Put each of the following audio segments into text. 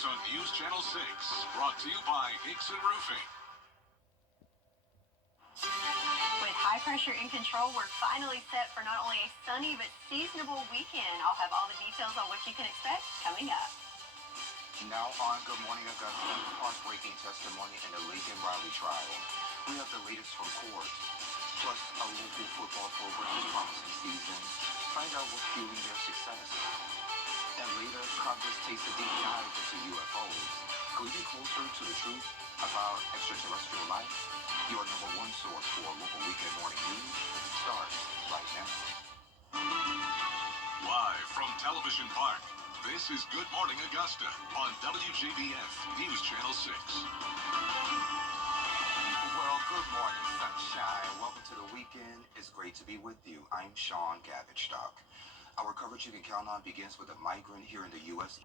begins on News Channel 6, brought to you by Hickson Roofing. With high pressure in control, we're finally set for not only a sunny but seasonable weekend. I'll have all the details on what you can expect coming up. Now on Good Morning Augusta, heartbreaking testimony in the Lincoln Riley trial. We have the latest from court, plus a local football program's promising season. Find out what's fueling their success. And later, Congress takes a deep dive into UFOs. Could we be closer to the truth about extraterrestrial life? Your number one source for local weekend morning news starts right now. Live from Television Park, this is Good Morning Augusta on WJBF News Channel 6. Well, good morning, sunshine. Welcome to the weekend. It's great to be with you. I'm Sean Gavichstock. Our coverage you can count on begins with a migrant here in the U.S.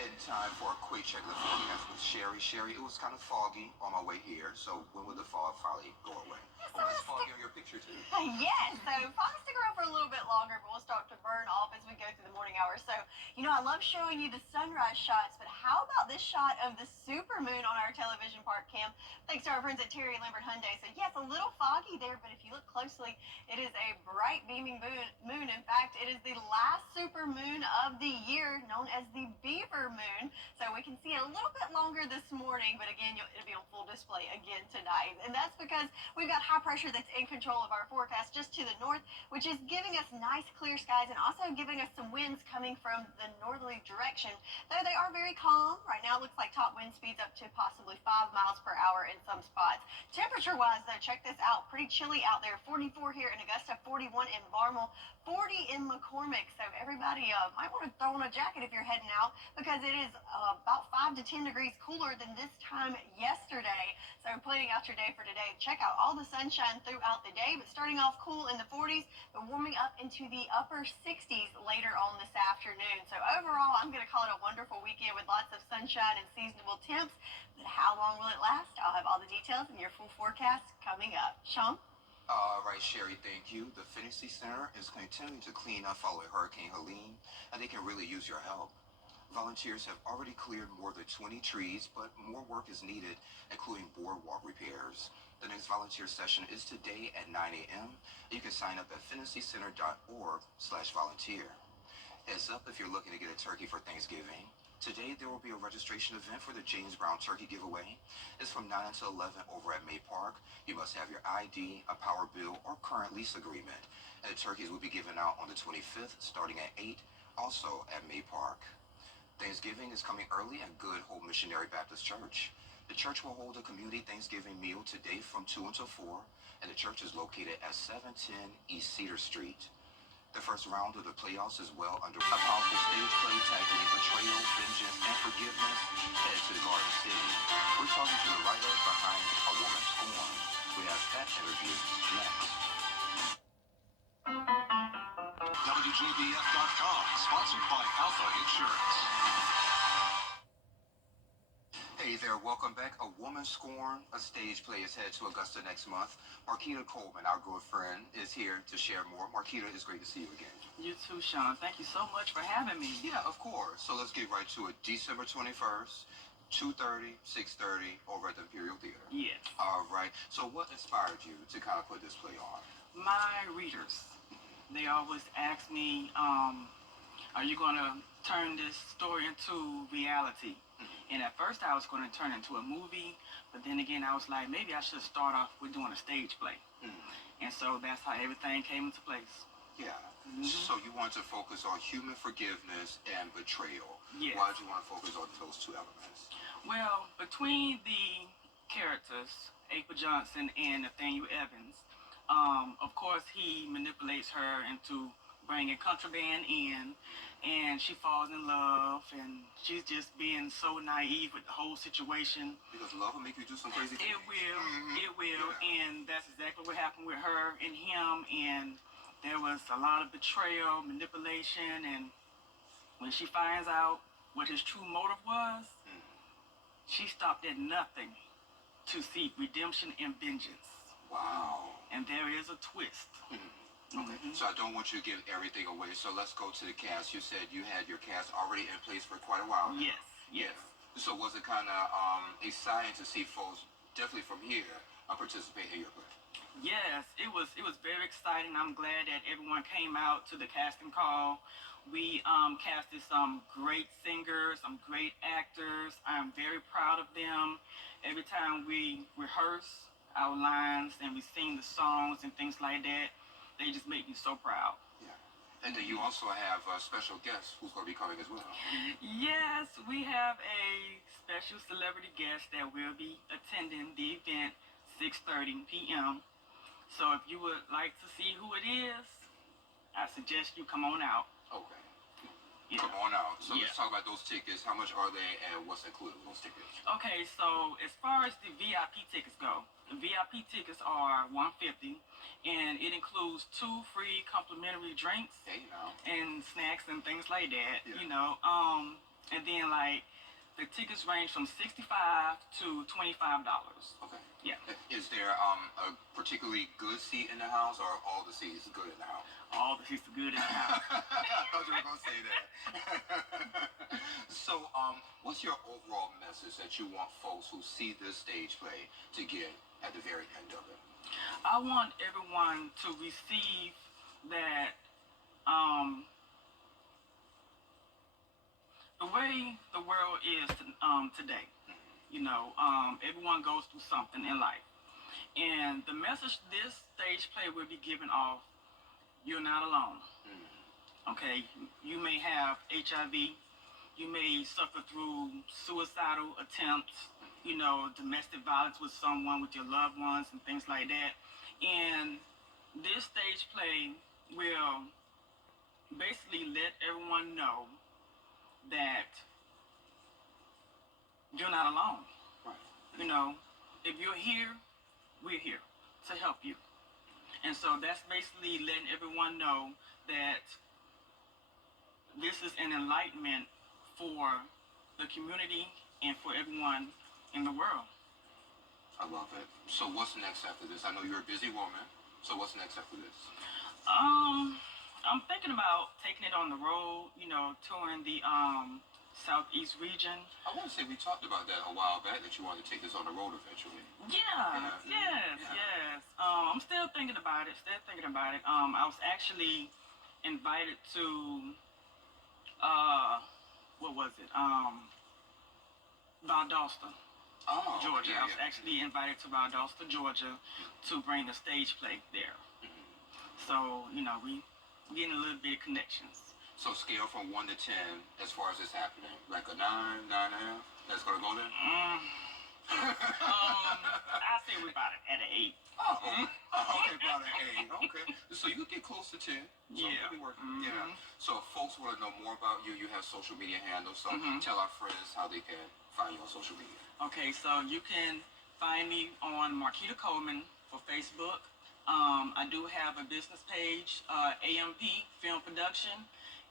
And time for a quick check of the forecast with Sherry. Sherry, it was kind of foggy on my way here, so when will the fog finally go away? Oh, it's foggy on your picture, too. Yes, so fog's stick around for a little bit longer, but we'll start to burn off as we go through the morning hours. So, I love showing you the sunrise shots, but how about this shot of the supermoon on our television park cam? Thanks to our friends at Terry Lambert Hyundai. So, yes, a little foggy there, but if you look closely, it is a bright beaming moon. In fact, it is the last supermoon of the year, known as the Beaver moon. So we can see it a little bit longer this morning, but again, it'll be on full display again tonight. And that's because we've got high pressure that's in control of our forecast just to the north, which is giving us nice clear skies and also giving us some winds coming from the northerly direction. Though they are very calm. Right now it looks like top wind speeds up to possibly 5 miles per hour in some spots. Temperature-wise, though, check this out. Pretty chilly out there. 44 here in Augusta, 41 in Barmel, 40 in McCormick. So everybody might want to throw on a jacket if you're heading out, because it is about 5 to 10 degrees cooler than this time yesterday. So planning out your day for today, check out all the sunshine throughout the day, but starting off cool in the 40s, but warming up into the upper 60s later on this afternoon. So overall, I'm going to call it a wonderful weekend with lots of sunshine and seasonable temps. But how long will it last? I'll have all the details in your full forecast coming up. Sean? All right, Sherry, thank you. The Finney Center is continuing to clean up following Hurricane Helene, and they can really use your help. Volunteers have already cleared more than 20 trees, but more work is needed, including boardwalk repairs. The next volunteer session is today at 9 a.m. You can sign up at finneycenter.org/volunteer. Heads up if you're looking to get a turkey for Thanksgiving. Today, there will be a registration event for the James Brown Turkey Giveaway. It's from 9 until 11 over at May Park. You must have your ID, a power bill, or current lease agreement. And the turkeys will be given out on the 25th, starting at 8, also at May Park. Thanksgiving is coming early at Good Hope Missionary Baptist Church. The church will hold a community Thanksgiving meal today from 2 until 4, and the church is located at 710 East Cedar Street. The first round of the playoffs is well under. A powerful stage play tackling betrayal, vengeance, and forgiveness head to the Garden City. We're talking to the writer behind A Woman Scorned. We have that interview next. WJBF.com, sponsored by Alpha Insurance. Hey there, welcome back. A Woman Scorned, a stage play is headed to Augusta next month. Marquita Coleman, our good friend, is here to share more. Marquita, it's great to see you again. You too, Sean. Thank you so much for having me. Yeah, of course. So let's get right to it. December 21st, 2:30, 6:30 over at the Imperial Theater. Yes. All right. So what inspired you to kind of put this play on? My readers, they always ask me, are you going to turn this story into reality? And at first I was going to turn it into a movie, but then again I was like, maybe I should start off with doing a stage play. And so that's how everything came into place. Yeah. So you want to focus on human forgiveness and betrayal. Yes. Why did you want to focus on those two elements? Well, between the characters, April Johnson and Nathaniel Evans, of course he manipulates her into bringing contraband in, and she falls in love, and she's just being so naive with the whole situation. Because love will make you do some crazy things. It will, Yeah. and that's exactly what happened with her and him, and there was a lot of betrayal, manipulation, and when she finds out what his true motive was, she stopped at nothing to seek redemption and vengeance. Wow. And there is a twist. Okay. So I don't want you to give everything away. So let's go to the cast. You said you had your cast already in place for quite a while now. Yes. Yes. So was it kind of exciting to see folks definitely from here participate in your play? Yes, it was very exciting. I'm glad that everyone came out to the casting call. We casted some great singers, some great actors. I'm very proud of them. Every time we rehearse our lines and we sing the songs and things like that, they just make me so proud. Yeah. And then you also have a special guest who's going to be coming as well. Yes, we have a special celebrity guest that will be attending the event 6:30 p.m. So if you would like to see who it is, I suggest you come on out. Okay. Yeah. Come on out. So Yeah. let's talk about those tickets. How much are they and what's included in those tickets? Okay, so as far as the VIP tickets go, the VIP tickets are $150, and it includes 2 free complimentary drinks Hey, now. and snacks and things like that. Yeah. You know, and then like the tickets range from $65 to $25. Okay. Yeah. Is there a particularly good seat in the house, or all the seats good in the house? All the seats are good in the house. I thought you were gonna say that. So, what's your overall message that you want folks who see this stage play to get at the very end of it? I want everyone to receive that the way the world is today. You know, everyone goes through something in life. And the message this stage play will be giving off, you're not alone. Okay? You may have HIV. You may suffer through suicidal attempts, you know, domestic violence with someone, with your loved ones, and things like that. And this stage play will basically let everyone know that you're not alone. Right. You know, if you're here, we're here to help you. And so that's basically letting everyone know that this is an enlightenment for the community and for everyone in the world. I love it. So, what's next after this? I know you're a busy woman. So, what's next after this? I'm thinking about taking it on the road, you know, touring the southeast region. I want to say we talked about that a while back, that you wanted to take this on the road eventually. Yes. I'm still thinking about it. I was actually invited to what was it? Valdosta, Oh, Georgia. yeah, I was yeah. actually invited to Valdosta, Georgia, to bring the stage play there. So, you know, we getting a little bit of connections. So, scale from 1 to 10 as far as this happening, like a 9, 9.5. That's gonna go there. I say we're about at an 8. Oh, okay, about an 8. Okay, so you could get close to 10. So Yeah. Be working. Yeah. So, if folks want to know more about you, you have social media handles. So, tell our friends how they can find you on social media. Okay, so you can find me on Marquita Coleman for Facebook. I do have a business page, AMP Film Production,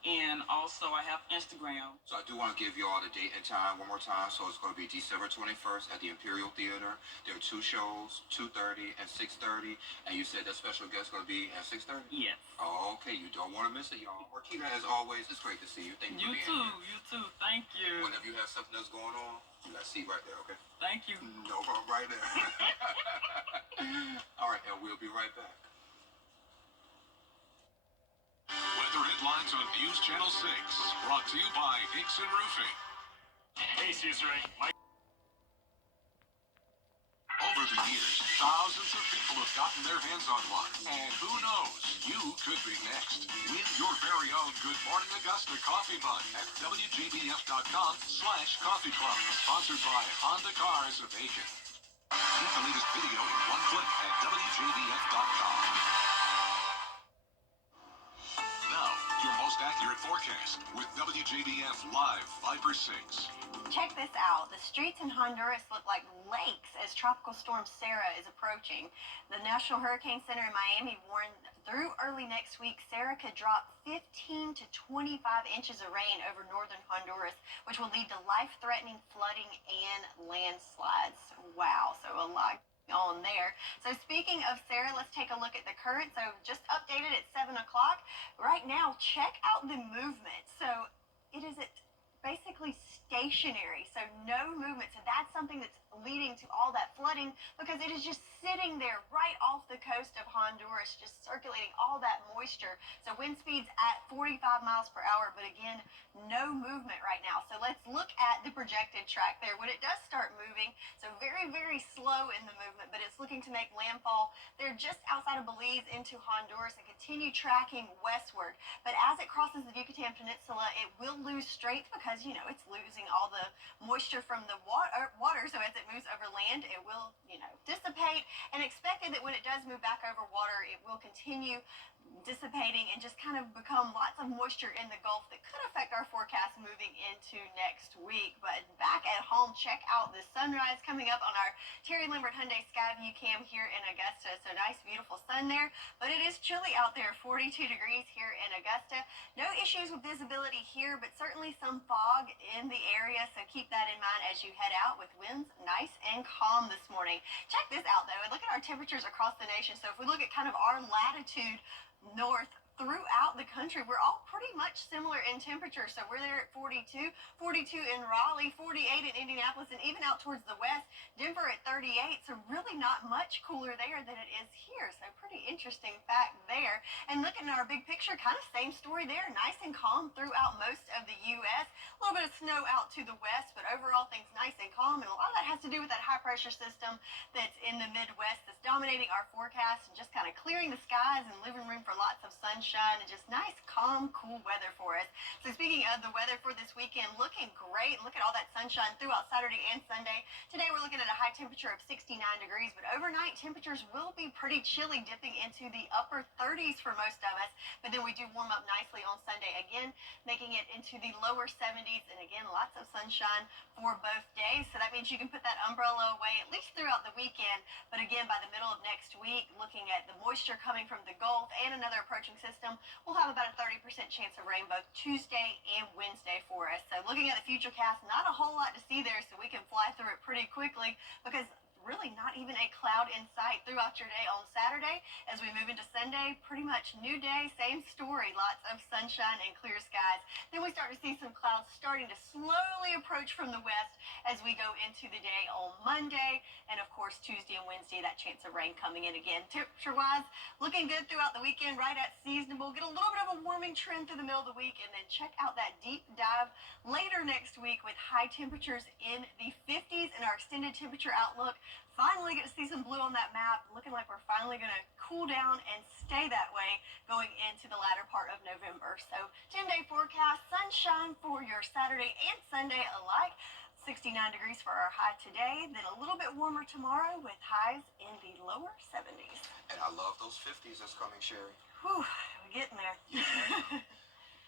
and also I have Instagram. So I do want to give you all the date and time one more time. So it's going to be December 21st at the Imperial Theater. There are 2 shows, 2:30 and 6:30. And you said that special guest is going to be at 6:30? Yes. Oh, okay, you don't want to miss it, y'all. Marquita, as always, it's great to see you. Thank you for You being too. here. You too. Thank you. Whenever you have something that's going on, you got a seat right there, okay? Thank you. No problem, right there. All right, and we'll be right back. Weather headlines on News Channel 6. Brought to you by Hickson Roofing. Hey, Caesar. Over the years, thousands of people have gotten their hands on one. And who knows, you could be next. Win your very own Good Morning Augusta coffee mug at WJBF.com/coffee club. Sponsored by Honda Cars of Aiken. Get the latest video in one click at WJBF.com. Now, your most accurate forecast with WJBF Live Viper 6. Check this out. The streets in Honduras look like lakes as Tropical Storm Sarah is approaching. The National Hurricane Center in Miami warned through early next week, Sarah could drop 15 to 25 inches of rain over northern Honduras, which will lead to life-threatening flooding and landslides. Wow, so a lot on there. So speaking of Sarah, let's take a look at the current. So just updated at 7 o'clock. Right now, check out the movement. So it is at basically basically stationary, so no movement. So that's something that's leading to all that flooding because it is just sitting there right off the coast of Honduras, just circulating all that moisture. So wind speeds at 45 miles per hour, but again, no movement right now. So let's look at the projected track there when it does start moving. So very, very slow in the movement, but it's looking to make landfall. They're just outside of Belize into Honduras and continue tracking westward. But as it crosses the Yucatan Peninsula, it will lose strength because, it's losing all the moisture from the water. So as it moves over land, it will, dissipate. And expected that when it does move back over water, it will continue dissipating and just kind of become lots of moisture in the Gulf that could affect our forecast moving into next week. But back at home, check out the sunrise coming up on our Terry Lambert Hyundai Skyview cam here in Augusta. So nice, beautiful sun there, but it is chilly out there, 42 degrees here in Augusta. No issues with visibility here, but certainly some fog in the area, so keep that in mind as you head out with winds nice and calm this morning. Check this out though, and look at our temperatures across the nation. So if we look at kind of our latitude north throughout the country, we're all pretty much similar in temperature. So we're there at 42 in Raleigh, 48 in Indianapolis, and even out towards the west, Denver at 38. So really not much cooler there than it is here. So pretty interesting fact there. And looking at our big picture, kind of same story there. Nice and calm throughout most of the U.S. A little bit of snow out to the west, but overall things nice and calm. And a lot of that has to do with that high pressure system that's in the Midwest that's dominating our forecast and just kind of clearing the skies and leaving room for lots of sunshine and just nice, calm, cool weather for us. So speaking of the weather for this weekend, looking great. Look at all that sunshine throughout Saturday and Sunday. Today we're looking at a high temperature of 69 degrees, but overnight temperatures will be pretty chilly, dipping into the upper 30s for most of us. But then we do warm up nicely on Sunday again, making it into the lower 70s, and again, lots of sunshine for both days. So that means you can put that umbrella away at least throughout the weekend. But again, by the middle of next week, looking at the moisture coming from the Gulf and another approaching system, we'll have about a 30% chance of rain both Tuesday and Wednesday for us. So looking at the futurecast, not a whole lot to see there, so we can fly through it pretty quickly because really not even a cloud in sight throughout your day on Saturday. As we move into Sunday, pretty much new day, same story, lots of sunshine and clear skies. Then we start to see some clouds starting to slowly approach from the west as we go into the day on Monday, and of course Tuesday and Wednesday, that chance of rain coming in again. Temperature-wise, looking good throughout the weekend, right at seasonable. Get a little bit of a warming trend through the middle of the week, and then check out that deep dive later next week with high temperatures in the 50s in our extended temperature outlook. Finally get to see some blue on that map, looking like we're finally going to cool down and stay that way going into the latter part of November. So 10-day forecast, sunshine for your Saturday and Sunday alike. 69 degrees for our high today, then a little bit warmer tomorrow with highs in the lower 70s. And I love those 50s that's coming, Sherry. Whew, we're getting there. Yeah.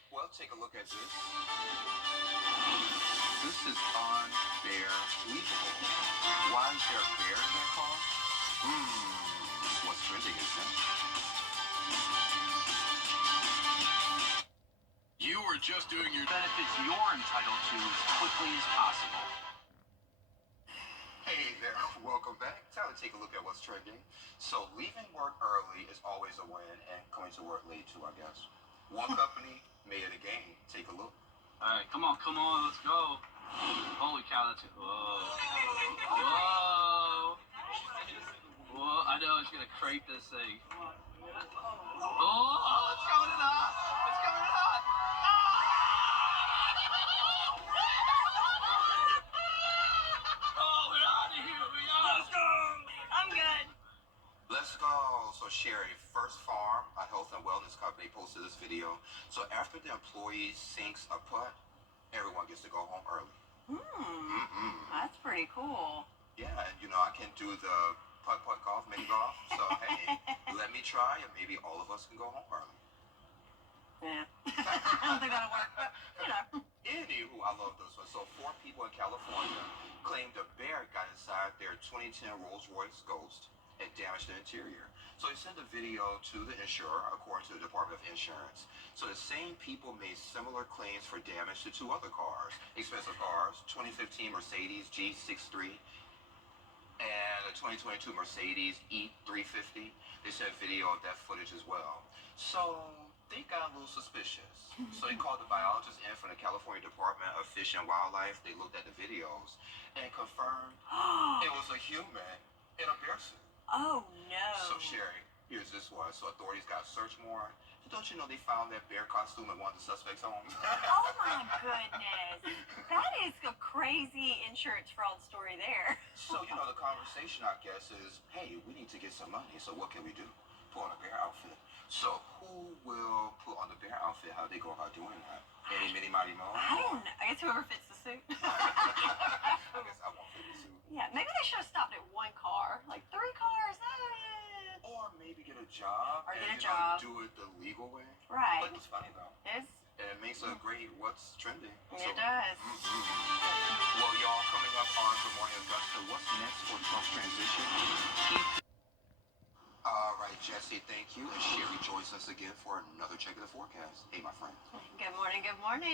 Well, take a look at this. This is unbelievable. Why is there a bear in that car? What's trending is that? You are just doing your benefits you're entitled to as quickly as possible. Hey there, welcome back. Time to take a look at what's trending. So leaving work early is always a win, and coming to work late too, I guess. One company made it a game. Take a look. All right, come on, let's go. Holy cow, that's whoa. I know it's gonna crepe this thing. Oh, it's coming in hot. It's coming in hot. Oh, we're out of here. Let's go. I'm good. Let's go. So Sherry, First Farm, a health and wellness company, posted this video. So after the employee sinks a putt, everyone gets to go home early. That's pretty cool. Yeah, and I can do the putt golf, mini golf. So hey, let me try, and maybe all of us can go home early. Yeah. I don't think that'll work, but Anywho, I love this one. So 4 people in California claimed a bear got inside their 2010 Rolls-Royce Ghost and damaged the interior. So they sent a video to the insurer, according to the Department of Insurance. So the same people made similar claims for damage to 2 other cars, expensive cars, 2015 Mercedes G63 and a 2022 Mercedes E350. They sent video of that footage as well. So they got a little suspicious. So they called the biologists in from the California Department of Fish and Wildlife. They looked at the videos and confirmed it was a human in a bear suit. Oh no. So Sherry, here's this one. So authorities got a search warrant. Don't you know they found that bear costume in one of the suspects' homes? Oh my goodness. That is a crazy insurance fraud story there. So, you know, the conversation, I guess, is, hey, we need to get some money. So what can we do? Put on a bear outfit. So who will put on the bear outfit? How do they go about doing that? Any, mini, mighty, mo? I don't know. I guess whoever fits the suit. I guess I won't fit the suit. Yeah, maybe they should have stopped at one car. Like 3 cars. Or maybe get a job. Or get a and, job. Do it the legal way. Right. But it's funny, though. It's, And it makes a great what's trending. it does. Well, y'all, coming up on Good Morning Augusta, what's next for Trump's transition? All right, Jesse, thank you. And Sherry joins us again for another check of the forecast. Hey, my friend. Good morning,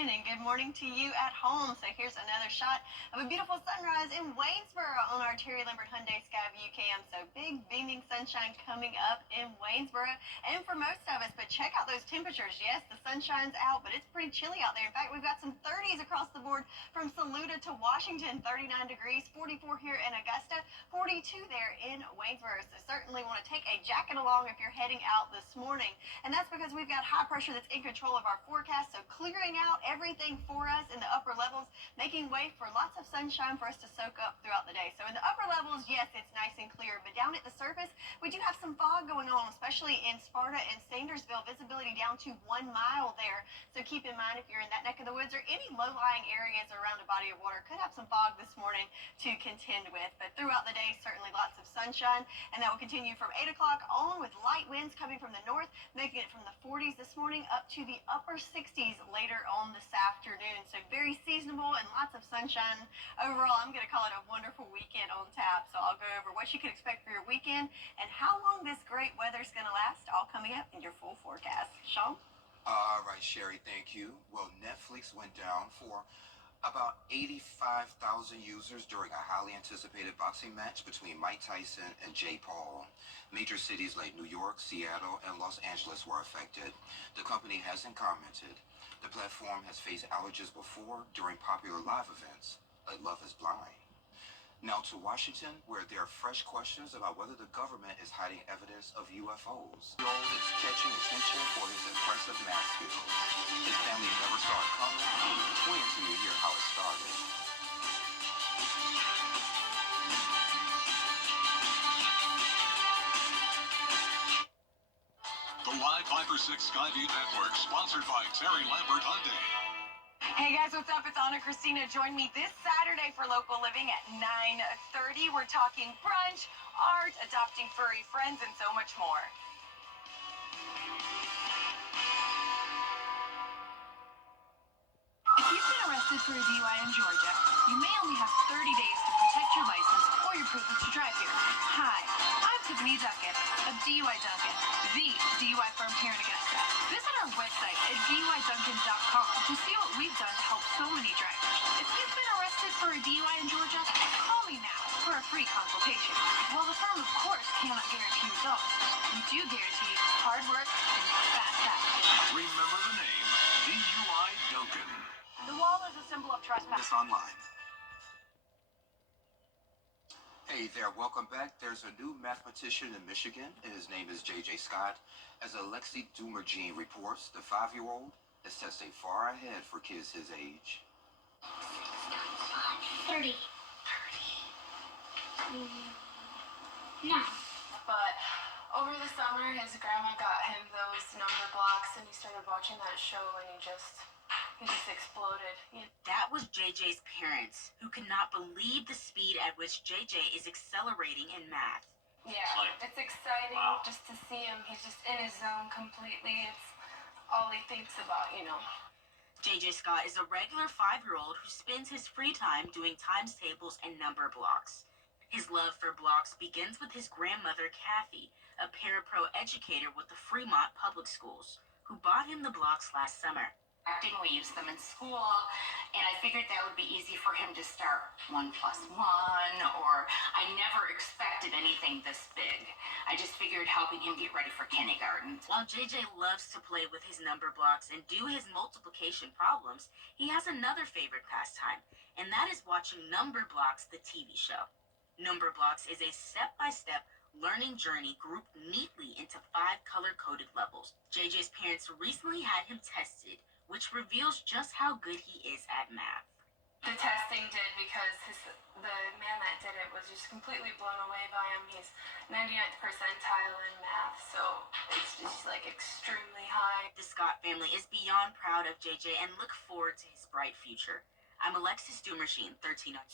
and good morning to you at home. So here's another shot of a beautiful sunrise in Waynesboro on our Terry Lambert Hyundai Skyview Cam. So big beaming sunshine coming up in Waynesboro, and for most of us. But check out those temperatures. Yes, the sun shines out, but it's pretty chilly out there. In fact, we've got some 30s across the board from Saluda to Washington, 39 degrees, 44 here in Augusta, 42 there in Waynesboro. So certainly want to take a jacket along if you're heading out this morning. And that's because we've got high pressure that's in control of our forecast, so clearing out everything for us in the upper levels, making way for lots of sunshine for us to soak up throughout the day. So in the upper levels, yes, it's nice and clear, but down at the surface, we do have some fog going on, especially in Sparta and Sandersville, visibility down to 1 mile there. So keep in mind if you're in that neck of the woods or any low-lying areas around a body of water, could have some fog this morning to contend with. But throughout the day, certainly lots of sunshine, and that will continue from 8 o'clock on with light winds coming from the north, making it from the 40s this morning up to the upper 60s later on this afternoon. So very seasonable and lots of sunshine. Overall, I'm going to call it a wonderful weekend on tap. So I'll go over what you can expect for your weekend and how long this great weather is going to last, all coming up in your full forecast. Sean? All right, Sherry, thank you. Well, Netflix went down for about 85,000 users during a highly anticipated boxing match between Mike Tyson and Jake Paul. Major cities like New York, Seattle, and Los Angeles were affected. The company hasn't commented. The platform has faced outages before during popular live events, like Love is Blind. Now to Washington, where there are fresh questions about whether the government is hiding evidence of UFOs. Joel is catching attention for his impressive math skills. His family never saw it coming. Wait until you hear how it started. The Live 5 for 6 Skyview Network, sponsored by Terry Lambert Hyundai. Hey guys, what's up? It's Anna Christina. Join me this Saturday for Local Living at 9:30. We're talking brunch, art, adopting furry friends, and so much more. If you've been arrested for a DUI in Georgia, you may only have 30 days to protect your license or your privilege to drive here. Hi, I'm Tiffany Duckett of DUI Duncan, the DUI firm here in Augusta. Visit our website at DUIDuncan.com to see what we've done to help so many drivers. If you've been arrested for a DUI in Georgia, call me now for a free consultation. While the firm, of course, cannot guarantee results, we do guarantee hard work and fast action. Remember the name, DUI Duncan. The wall is a symbol of trespass. This online. Hey there, welcome back. There's a new mathematician in Michigan, and his name is J.J. Scott. As Alexi Dumergene reports, the 5-year-old is testing far ahead for kids his age. 30. No. But over the summer, his grandma got him those number blocks, and he started watching that show, and he just exploded. That was JJ's parents, who could not believe the speed at which JJ is accelerating in math. Yeah, it's exciting just to see him. He's just in his zone completely. It's all he thinks about, JJ Scott is a regular 5-year-old who spends his free time doing times tables and number blocks. His love for blocks begins with his grandmother, Kathy, a parapro educator with the Fremont Public Schools, who bought him the blocks last summer. We use them in school, and I figured that would be easy for him to start 1+1, or I never expected anything this big. I just figured helping him get ready for kindergarten. While JJ loves to play with his number blocks and do his multiplication problems, he has another favorite pastime, and that is watching Number Blocks, the TV show. Number Blocks is a step-by-step learning journey grouped neatly into 5 color-coded levels. JJ's parents recently had him tested, which reveals just how good he is at math. The testing did because the man that did it was just completely blown away by him. He's 99th percentile in math, so it's just like extremely high. The Scott family is beyond proud of JJ and look forward to his bright future. I'm Alexis Dumergine, 13. And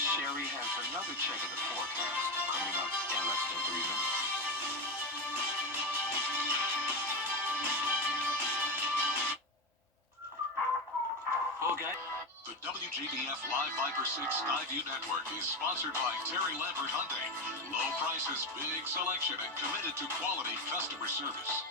Sherry has another check of the forecast coming up in less than 3 minutes. Okay. The WJBF Live Viper 6 Skyview Network is sponsored by Terry Lambert Hyundai. Low prices, big selection, and committed to quality customer service.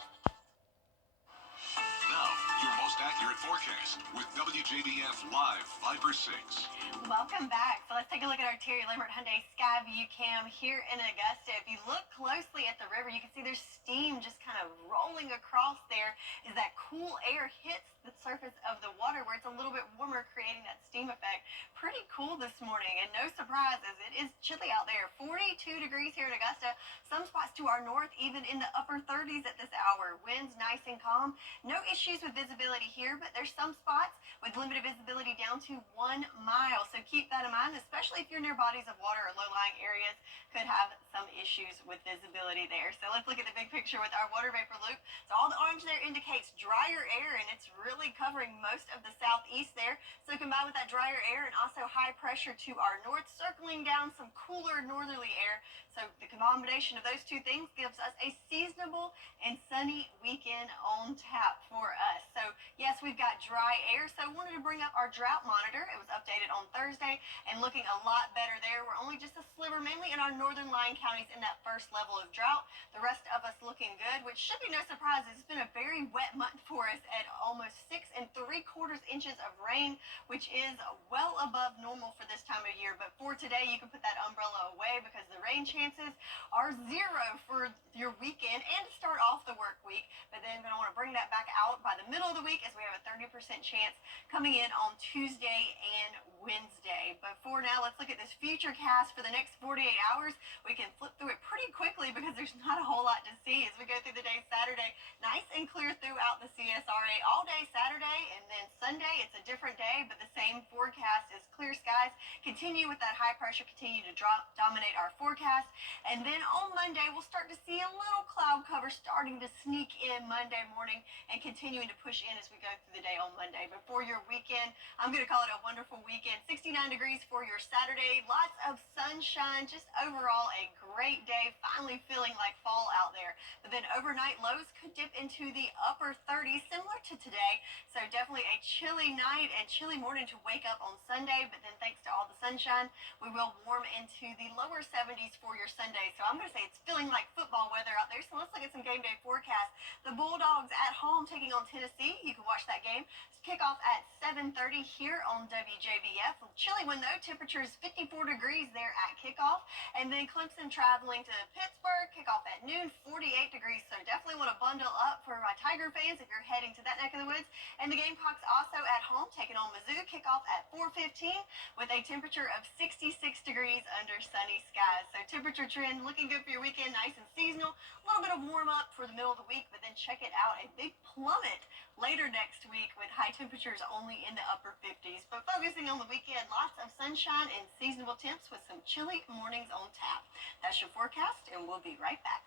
Now, your most accurate forecast with WJBF Live Viper 6. Welcome back. So let's take a look at our Terry Lambert Hyundai Skyview Cam here in Augusta. If you look closely at the river, you can see there's steam just kind of rolling across there as that cool air hits the surface of the water where it's a little bit warmer, creating that steam effect. Pretty cool this morning, and no surprises, it is chilly out there. 42 degrees here in Augusta. Some spots to our north, even in the upper 30s at this hour. Winds nice and calm. No issues with visibility here, but there's some spots with limited visibility down to 1 mile. So keep that in mind, especially if you're near bodies of water or low-lying areas, could have some issues with visibility there. So let's look at the big picture with our water vapor loop. So all the orange there indicates drier air, and it's really covering most of the southeast there. So combined with that drier air and also high pressure to our north, circling down some cooler northerly air. So the combination of those two things gives us a seasonable and sunny weekend on tap for us. So yes, we've got dry air. So I wanted to bring up our drought monitor. It was updated on Thursday and looking a lot better there. We're only just a sliver, mainly in our northern lying counties, in that first level of drought. The rest of us looking good, which should be no surprise. It's been a very wet month for us at almost 6 3/4 inches of rain, which is well above normal for this time of year. But for today, you can put that umbrella away because the rain chances are 0 for your weekend and to start off the work week. But then going to want to bring that back out by the middle of the week, as we have a 30% chance coming in on Tuesday and Wednesday. But for now, let's look at this future cast for the next 48 hours. We can flip through it pretty quickly because there's not a whole lot to see as we go through the day Saturday. Nice and clear throughout the CSRA all day Saturday, and then Sunday it's a different day, but the same forecast is clear skies. Continue with that high pressure, continue to dominate our forecast. And then on Monday, we'll start to see a little cloud cover starting to sneak in Monday morning and continuing to push in as we go through the day on Monday. But for your weekend, I'm going to call it a wonderful weekend. 69 degrees for your Saturday. Lots of sunshine. Just overall a great day. Finally feeling like fall out there. But then overnight lows could dip into the upper 30s, similar to today. So definitely a chilly night and chilly morning to wake up on Sunday. But then thanks to all the sunshine, we will warm into the lower 70s for your Sunday. So I'm going to say it's feeling like football weather out there. So let's look at some game day forecasts. The Bulldogs at home taking on Tennessee. You can watch that game. Kickoff at 7:30 here on WJBF. Chilly one though. Temperature is 54 degrees there at kickoff. And then Clemson traveling to Pittsburgh. Kickoff at noon, 48 degrees. So definitely want to bundle up for my Tiger fans if you're heading to that neck of the woods. And the Gamecocks also at home taking on Mizzou. Kickoff at 4:15 with a temperature of 66 degrees under sunny skies. So temperature trend looking good for your weekend. Nice and seasonal. A little bit of warm up for the middle of the week, but then check it out. A big plummet later next week with high temperatures only in the upper 50s. But focusing on the weekend, lots of sunshine and seasonable temps with some chilly mornings on tap. That's your forecast, and we'll be right back.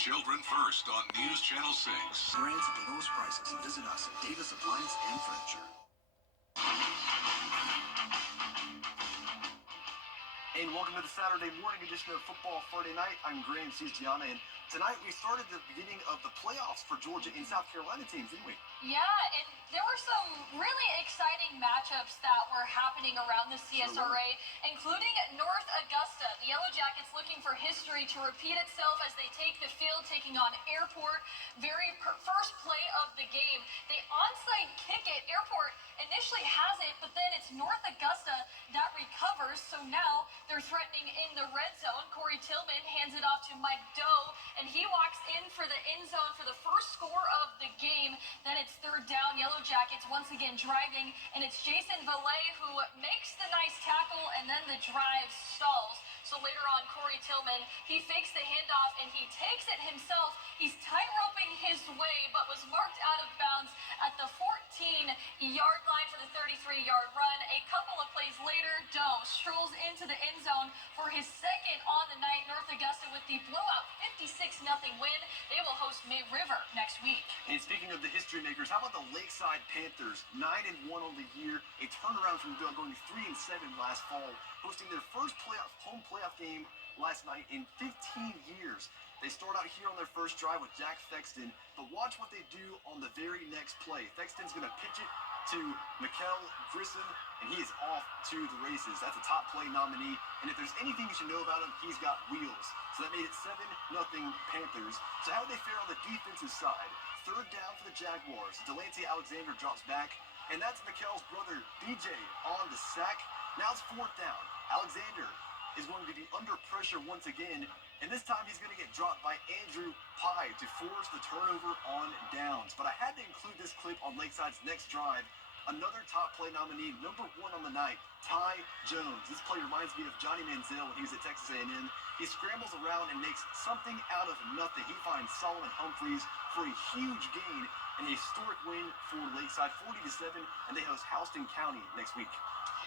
Children First on News Channel 6. Brands at the lowest prices. Visit us at Davis Appliance and Furniture. And welcome to the Saturday morning edition of Football Friday Night. I'm Graham Cistiana, and tonight we started the beginning of the playoffs for Georgia and South Carolina teams, didn't we? Yeah, and there were some really exciting matchups that were happening around the CSRA, including North Augusta. The Yellow Jackets looking for history to repeat itself as they take the field, taking on Airport. First play of the game. They onside kick it. Airport initially has it, but then it's North Augusta that recovers. So now they're threatening in the red zone. Corey Tillman hands it off to Mike Doe, and he walks in for the end zone for the first score of the game. Then it's third down. Yellow Jackets once again driving, and it's Jason Valet who makes the nice tackle, and then the drive stalls. So later on, Corey Tillman, he fakes the handoff, and he takes it himself. He's tight-roping his way, but was marked out of bounds at the 14-yard line for the 33-yard run. A couple of plays later, Doe strolls into the end zone for his second on the night. North Augusta with the blowout 56-0 win. They will host May River next week. And speaking of the history makers, how about the Lakeside Panthers? 9-1 on the year, a turnaround from going 3-7 last fall, hosting their first home playoff game last night in 15 years. They start out here on their first drive with Jack Thexton, but watch what they do on the very next play. Thexton's going to pitch it to Mikkel Grissom, and he is off to the races. That's a top play nominee, and if there's anything you should know about him, he's got wheels. So that made it 7-0 Panthers. So how did they fare on the defensive side? Third down for the Jaguars. Delante Alexander drops back, and that's Mikkel's brother, BJ, on the sack. Now it's fourth down. Alexander is going to be under pressure once again, and this time he's going to get dropped by Andrew Pye to force the turnover on downs. But I had to include this clip on Lakeside's next drive. Another top play nominee, number 1 on the night, Ty Jones. This play reminds me of Johnny Manziel when he was at Texas A&M. He scrambles around and makes something out of nothing. He finds Solomon Humphreys for a huge gain, an historic win for Lakeside, 40-7, and they host Houston County next week.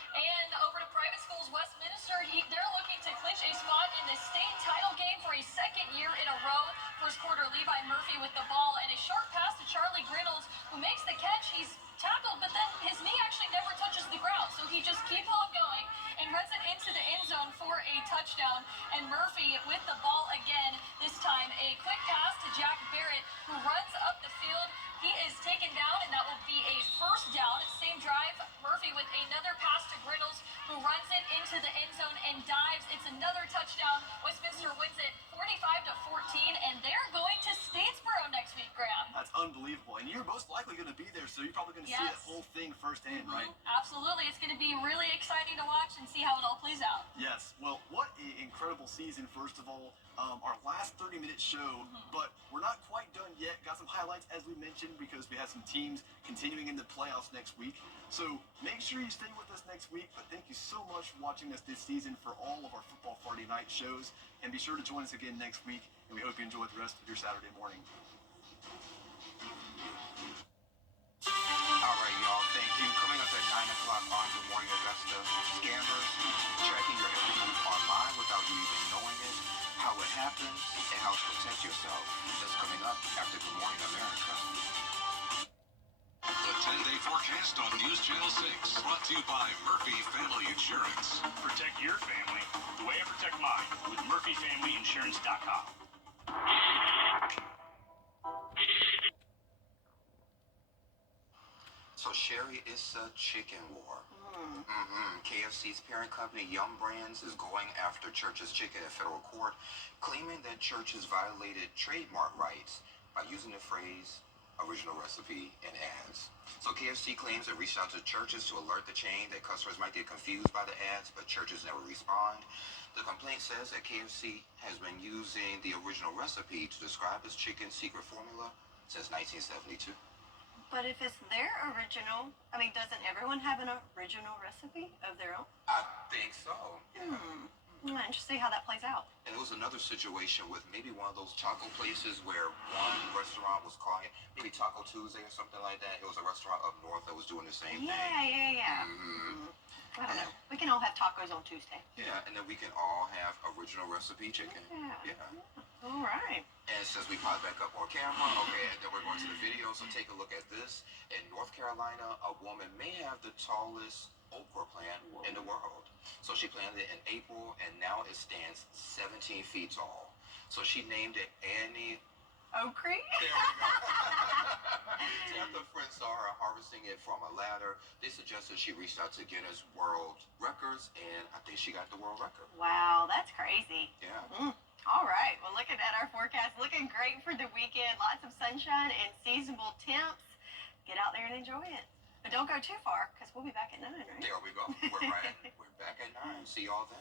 And over to private schools, Westminster, they're looking to clinch a spot in the state title game for a second year in a row. First quarter, Levi Murphy with the ball, and a short pass to Charlie Grinnells, who makes the catch. He's tackled, but then his knee actually never touches the ground, so he just keeps on going and runs it into the end zone for a touchdown. And Murphy with the ball again, this time a quick pass to Jack Barrett, who runs up the field. He is taken down, and that will be a first down. Same drive, Murphy with another pass to Grinnells, who runs it into the end zone and dives. It's another touchdown. Westminster wins it 45-14, and they're going to Statesboro next week, Graham. That's unbelievable. And you're most likely going to be there, so you're probably going to see that whole thing firsthand, right? Absolutely. It's going to be really exciting to watch and see how it all plays out. Yes. Well, what an incredible season, first of all. Our last 30-minute show, but we're not quite done yet. Got some highlights, as we mentioned, because we have some teams continuing in the playoffs next week. So make sure you stay with us next week. But thank you so much for watching us this season for all of our Football Friday night shows. And be sure to join us again next week. And we hope you enjoy the rest of your Saturday morning. All right, y'all. Thank you. Coming up at 9 o'clock on Good Morning Augusta, scammers tracking your every move online without you even knowing it, how it happens, and how to protect yourself. That's coming up after Good Morning America. The 10-day forecast on News Channel 6, brought to you by Murphy Family Insurance. Protect your family the way I protect mine with MurphyFamilyInsurance.com. So, Sherry, it's a chicken war. KFC's parent company, Yum Brands, is going after Church's Chicken at federal court, claiming that Church's violated trademark rights by using the phrase original recipe in ads. So KFC claims it reached out to Church's to alert the chain that customers might get confused by the ads, but Church's never respond. The complaint says that KFC has been using the original recipe to describe its chicken secret formula since 1972. But if it's their original, I mean, doesn't everyone have an original recipe of their own? I think so. Yeah. I'm interested to see how that plays out. And it was another situation with maybe one of those taco places where one restaurant was calling it maybe Taco Tuesday or something like that. It was a restaurant up north that was doing the same thing. Yeah. I don't know. We can all have tacos on Tuesday. Yeah, and then we can all have original recipe chicken. Yeah. All right. And since we popped back up on camera, okay, and then we're going to the video, so take a look at this. In North Carolina, a woman may have the tallest okra plant in the world. So she planted it in April, and now it stands 17 feet tall. So she named it Annie Oak Creek? There we go. See, after friends saw her harvesting it from a ladder, they suggested she reached out to Guinness World Records, and I think she got the world record. Wow, that's crazy. Yeah. All right. Well, looking at our forecast, looking great for the weekend. Lots of sunshine and seasonable temps. Get out there and enjoy it. But don't go too far, because we'll be back at 9, right? There we go. We're back at 9. See y'all then.